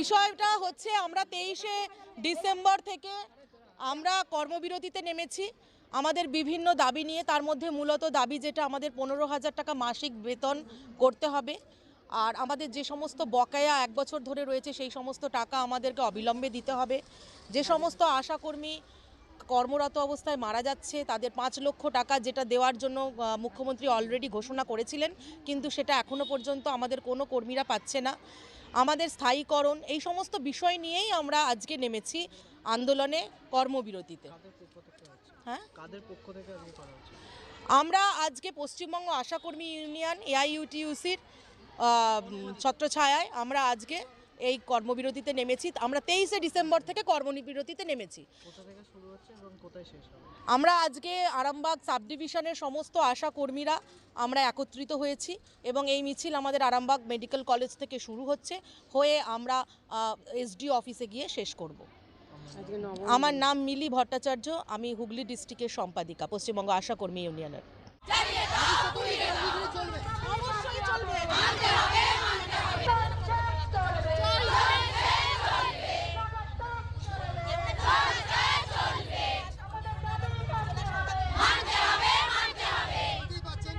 বিষয়টা হচ্ছে আমরা তেইশে ডিসেম্বর থেকে আমরা কর্মবিরতিতে নেমেছি। আমাদের বিভিন্ন দাবি নিয়ে তার মধ্যে মূলত দাবি যেটা আমাদের পনেরো হাজার টাকা মাসিক বেতন করতে হবে। আর আমাদের যে সমস্ত বকেয়া এক বছর ধরে রয়েছে সেই সমস্ত টাকা আমাদেরকে অবিলম্বে দিতে হবে। যে সমস্ত আশাকর্মী কর্মরত অবস্থায় মারা যাচ্ছে, তাদের পাঁচ লক্ষ টাকা যেটা দেওয়ার জন্য মুখ্যমন্ত্রী অলরেডি ঘোষণা করেছিলেন। কিন্তু সেটা এখনও পর্যন্ত আমাদের কোনো কর্মীরা পাচ্ছে না। আমাদের স্থায়ীকরণ এই সমস্ত বিষয় নিয়েই আমরা আজকে নেমেছি আন্দোলনে কর্মবিরতিতে। হ্যাঁ? কাদের পক্ষ থেকে আমরা আজকে পশ্চিমবঙ্গ আশাকর্মী ইউনিয়ন এআইইউটিউসির ছত্রছায়ায় আমরা আজকে এই কর্মবিরতিতে নেমেছি। আমরা তেইশে ডিসেম্বর থেকে কর্মবিরতিতে নেমেছি। কোথা থেকে শুরু হচ্ছে এবং কোথায় শেষ হবে? আমরা আজকে আরামবাগ সাব ডিভিশনের সমস্ত আশা কর্মীরা আমরা একত্রিত হয়েছি এবং এই মিছিল আমাদের আরামবাগ মেডিকেল কলেজ থেকে শুরু হচ্ছে। হয়ে আমরা এসডি অফিসে গিয়ে শেষ করব। আমার নাম মিলি ভট্টাচার্য আমি হুগলি ডিস্ট্রিক্টের সম্পাদিকা পশ্চিমবঙ্গ আশা কর্মী ইউনিয়নের বুঝতেই পারছেন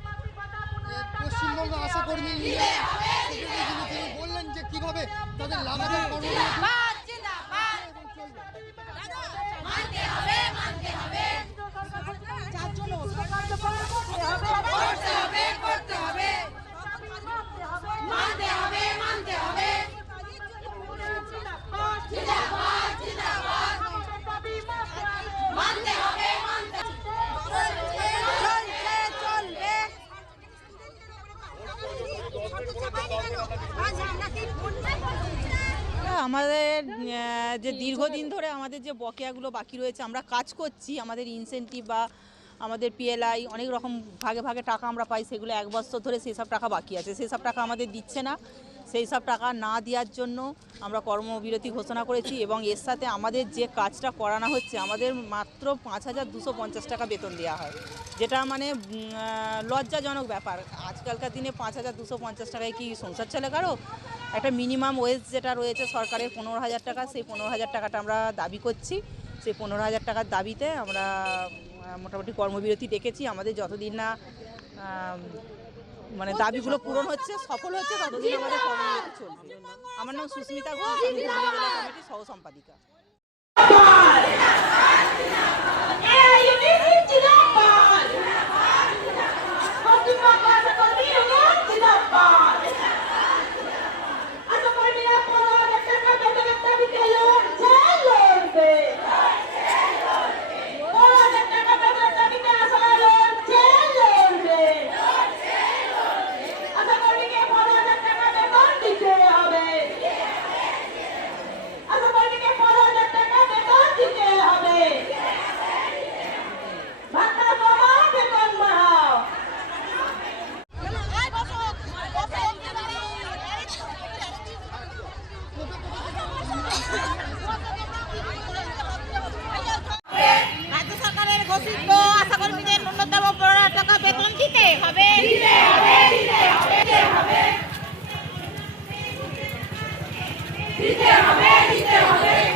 যে পশ্চিমবঙ্গ আশা কর্মী ইউনিয়ন সেক্রেটারি যিনি তিনি বললেন যে কীভাবে তাদের আমাদের যে দীর্ঘদিন ধরে আমাদের যে বকেয়াগুলো বাকি রয়েছে আমরা কাজ করছি আমাদের ইনসেন্টিভ বা আমাদের পিএলআই অনেক রকম ভাগে ভাগে টাকা আমরা পাই সেগুলো এক বছর ধরে সেসব টাকা বাকি আছে। সেসব টাকা আমাদের দিচ্ছে না। সেই সব টাকা না দেওয়ার জন্য আমরা কর্মবিরতি ঘোষণা করেছি এবং এর সাথে আমাদের যে কাজটা করানো হচ্ছে, আমাদের মাত্র পাঁচ হাজার দুশো পঞ্চাশ টাকা বেতন দেওয়া হয়। যেটা মানে লজ্জাজনক ব্যাপার। আজকালকার দিনে পাঁচ হাজার দুশো পঞ্চাশ টাকায় কি সংসার চলে কারও? একটা মিনিমাম ওয়েজ যেটা রয়েছে সরকারের পনেরো হাজার টাকা, সেই পনেরো হাজার টাকাটা আমরা দাবি করছি। সেই পনেরো হাজার টাকার দাবিতে আমরা মোটামুটি কর্মবিরতি ডেকেছি আমাদের যতদিন না মানে দাবিগুলো পূরণ হচ্ছে, সফল হচ্ছে, ততদিন আমাদের কর্মবিরতি চলবে। আমার নাম সুস্মিতা ঘোষ, আমি সহ সম্পাদিকা ঘোষিত আশা কর্মীদের ন্যূনতম পনেরো টাকা বেতন দিতে হবে। জিন্দাবাদ জিন্দাবাদ